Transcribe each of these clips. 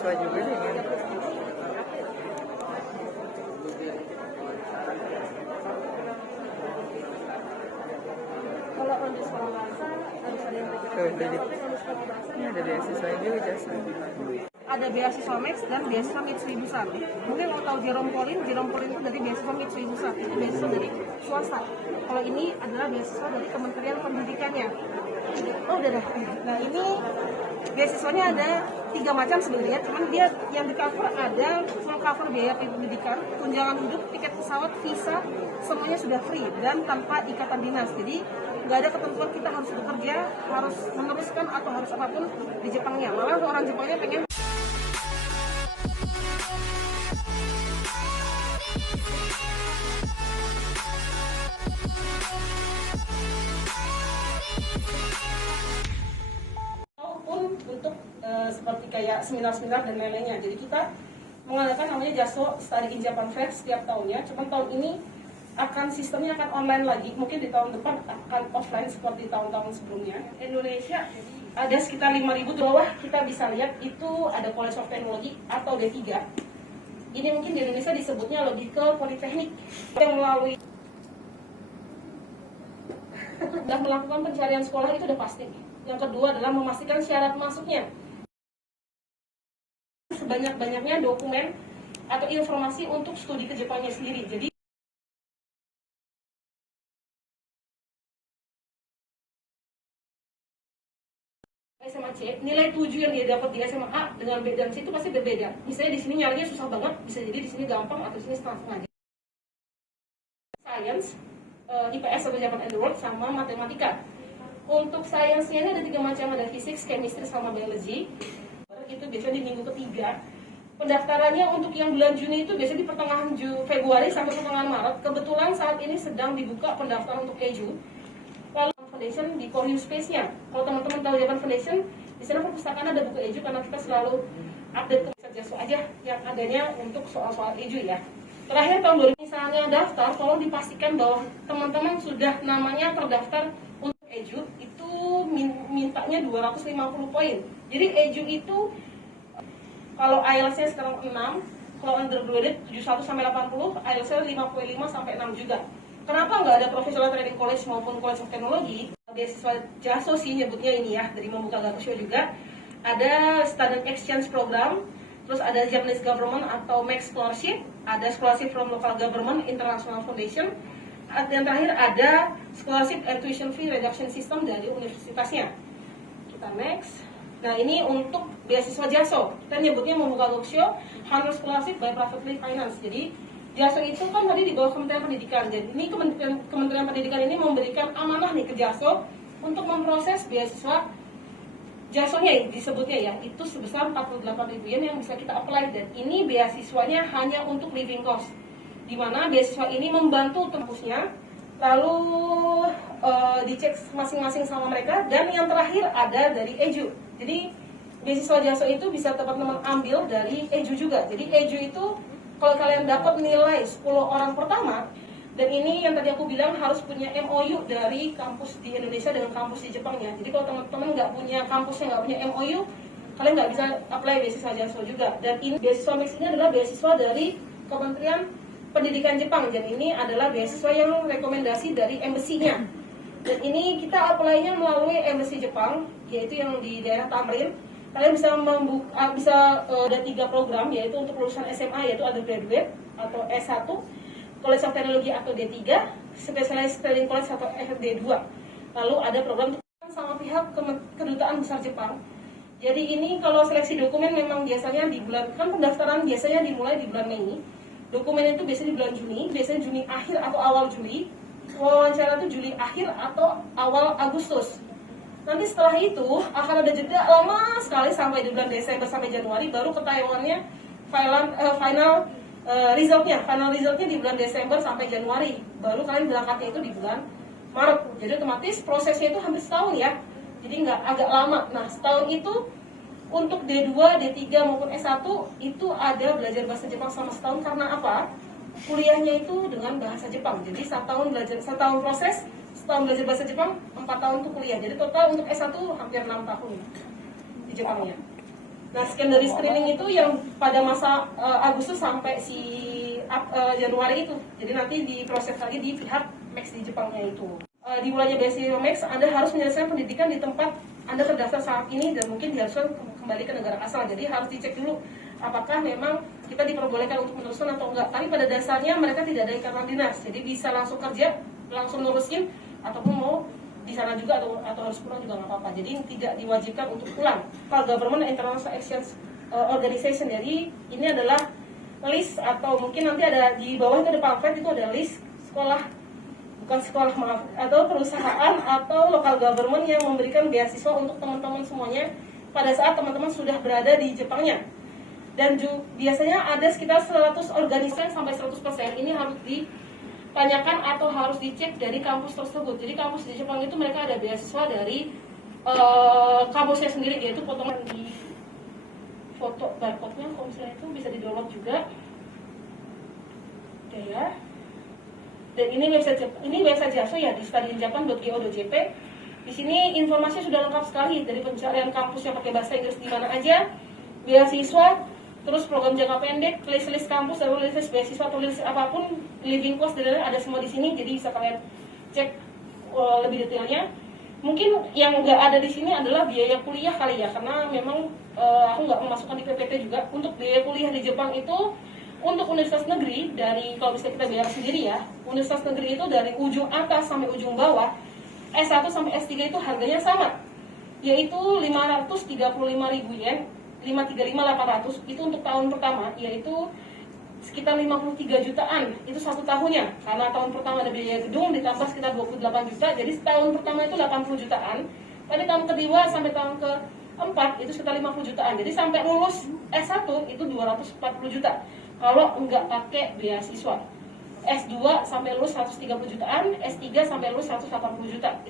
beasiswa juga sih. Kalau untuk sekolah bahasa harus ada yang Ini ada beasiswa juga jasa. ada beasiswa Max dan beasiswa Mitsubishi. Mungkin mau tahu Jerome Pauline itu dari beasiswa Mitsubishi, itu beasiswa dari swasta. Kalau ini adalah beasiswa dari Kementerian Pendidikannya. Oh udah dah. Nah ini beasiswanya ada 3 macam sebenarnya, cuman dia yang di cover ada cover biaya pendidikan, tunjangan hidup, tiket pesawat, visa, semuanya sudah free dan tanpa ikatan dinas. Jadi nggak ada ketentuan kita harus bekerja, harus meneruskan atau harus apapun di Jepangnya. Malah orang Jepangnya pengen maupun untuk seperti kayak seminar-seminar dan lain-lainnya. Jadi kita mengadakan namanya JASO Study in Japan Fair setiap tahunnya. Cuman tahun ini sistemnya akan online lagi. Mungkin di tahun depan akan offline seperti tahun-tahun sebelumnya. Indonesia ada sekitar 5.000 di bawah kita bisa lihat itu ada College of Technology atau D3. Ini mungkin di Indonesia disebutnya Logical Polytechnic yang melalui sudah melakukan pencarian sekolah itu udah pasti. Yang kedua adalah memastikan syarat masuknya. Sebanyak-banyaknya dokumen atau informasi untuk studi ke Jepangnya sendiri. Jadi SMA C, nilai 7 yang dia dapat di SMA A dengan B dan C itu pasti berbeda. Misalnya di sini nyarinya susah banget, bisa jadi di sini gampang atau di sini setengah-setengah. Science, IPS atau Japan and the World sama matematika. Untuk sainsnya ini ada 3 macam, ada physics, chemistry, sama biology. Itu biasanya di minggu ketiga. Pendaftarannya untuk yang bulan Juni itu biasanya di pertengahan Februari sampai pertengahan Maret. Kebetulan saat ini sedang dibuka pendaftaran untuk EJU. Lalu Foundation di Koryu Space-nya. Kalau teman-teman tahu Japan Foundation, di sana perpustakaan ada buku EJU karena kita selalu update ke JASO aja yang adanya untuk soal-soal EJU ya. Terakhir tahun 2000 misalnya daftar, tolong dipastikan bahwa teman-teman sudah namanya terdaftar untuk EJU itu mintanya 250 poin. Jadi EJU itu kalau IELTS-nya sekarang 6, kalau undergraduate 71 sampai 80, IELTS-nya 5.5 sampai 6 juga. Kenapa nggak ada Professional Training College maupun College of Technology? Beasiswa JASO sih nyebutnya ini ya, dari Membuka Gakusho juga. Ada Student Exchange Program, terus ada Japanese Government atau Max Scholarship, ada Scholarship from Local Government, International Foundation, dan terakhir ada Scholarship and Tuition Fee Reduction System dari universitasnya. Kita next. Nah ini untuk beasiswa JASO, kita nyebutnya Membuka Gakusho, Honor Scholarship by Privately Finance. Jadi JASO itu kan tadi di bawah Kementerian Pendidikan. Jadi ini Kementerian Pendidikan ini memberikan amanah nih ke JASO untuk memproses beasiswa JASO-nya disebutnya ya, itu sebesar 48.000 yen yang bisa kita apply. Dan ini beasiswanya hanya untuk living cost, di mana beasiswa ini membantu kampusnya, lalu dicek masing-masing sama mereka. Dan yang terakhir ada dari EJU. Jadi beasiswa JASO itu bisa teman-teman ambil dari EJU juga. Jadi EJU itu kalau kalian dapat nilai 10 orang pertama, dan ini yang tadi aku bilang harus punya MOU dari kampus di Indonesia dengan kampus di Jepang ya. Jadi kalau teman-teman nggak punya kampusnya, nggak punya MOU, kalian nggak bisa apply beasiswa JASO juga. Dan ini beasiswa Max ini adalah beasiswa dari Kementerian Pendidikan Jepang. Dan ini adalah beasiswa yang rekomendasi dari embassy-nya. Dan ini kita apply-nya melalui embassy Jepang, yaitu yang di daerah Tamrin. Kalian bisa ada 3 program, yaitu untuk lulusan SMA yaitu undergraduate atau S1, College of Technology atau D3, Specialized Training College atau FD2. Lalu ada program sama pihak Kedutaan Besar Jepang. Jadi ini kalau seleksi dokumen memang biasanya di bulan, kan pendaftaran biasanya dimulai di bulan Mei. Dokumen itu biasanya di bulan Juni, biasanya Juni akhir atau awal Juli. Wawancara itu Juli akhir atau awal Agustus. Nanti setelah itu akan ada jeda lama sekali sampai di bulan Desember sampai Januari, baru ketahuannya final resultnya. Final resultnya di bulan Desember sampai Januari, baru kalian berangkatnya itu di bulan Maret. Jadi otomatis prosesnya itu hampir setahun ya, jadi nggak agak lama. Nah setahun itu untuk D2, D3 maupun S1 itu ada belajar bahasa Jepang selama setahun. Karena apa? Kuliahnya itu dengan bahasa Jepang. Jadi setahun proses, setahun belajar bahasa Jepang, 4 tahun untuk kuliah. Jadi total untuk S1 hampir 6 tahun di Jepangnya. Nah, secondary screening itu yang pada masa Agustus sampai Januari itu. Jadi nanti diproses lagi di pihak Max di Jepangnya itu. Dimulainya beasiswa Max, Anda harus menyelesaikan pendidikan di tempat Anda terdaftar saat ini dan mungkin diharuskan kembali ke negara asal. Jadi harus dicek dulu apakah memang kita diperbolehkan untuk meneruskan atau enggak. Tapi pada dasarnya mereka tidak ada ikatan dinas, jadi bisa langsung kerja, langsung nurusin, ataupun mau di sana juga atau harus pulang juga nggak apa-apa. Jadi tidak diwajibkan untuk pulang. Kalau Government International Exchange Organization, jadi ini adalah list, atau mungkin nanti ada di bawah itu ada pamflet, itu ada list sekolah, bukan sekolah maaf, atau perusahaan atau local government yang memberikan beasiswa untuk teman-teman semuanya pada saat teman-teman sudah berada di Jepangnya. Dan biasanya ada sekitar 100 organisasi sampai 100%. Ini harus ditanyakan atau harus dicek dari kampus tersebut. Jadi kampus di Jepang itu mereka ada beasiswa dari kampusnya sendiri, yaitu potongan di foto barcode-nya, kalau misalnya itu bisa di-download juga. Oke ya. Dan ini website JASO ya, di studyinjapan.go.jp. Di sini informasinya sudah lengkap sekali, dari pencarian kampus yang pakai bahasa Inggris di mana aja, beasiswa, terus program jangka pendek, list kampus, atau list beasiswa atau list apapun, living cost dan lain-lain ada semua di sini. Jadi bisa kalian cek lebih detailnya. Mungkin yang nggak ada di sini adalah biaya kuliah kali ya, karena memang aku nggak memasukkan di PPT juga. Untuk biaya kuliah di Jepang itu untuk universitas negeri, dari kalau bisa kita bayar sendiri ya, universitas negeri itu dari ujung atas sampai ujung bawah, S1 sampai S3 itu harganya sama, yaitu 535.000 yen, 535.800 itu untuk tahun pertama, yaitu sekitar 53 jutaan itu satu tahunnya, karena tahun pertama ada biaya gedung ditambah sekitar 28 juta, jadi tahun pertama itu 80 jutaan, pada tahun kedua sampai tahun keempat itu sekitar 50 jutaan, jadi sampai lulus S1 itu 240 juta kalau enggak pakai beasiswa. S2 sampai lulus 130 jutaan, S3 sampai lulus 180 juta.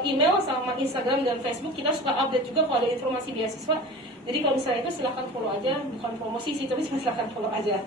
Email sama Instagram dan Facebook kita suka update juga kalau ada informasi beasiswa. Jadi kalau misalnya itu silahkan follow aja, bukan promosi sih, tapi silahkan follow aja.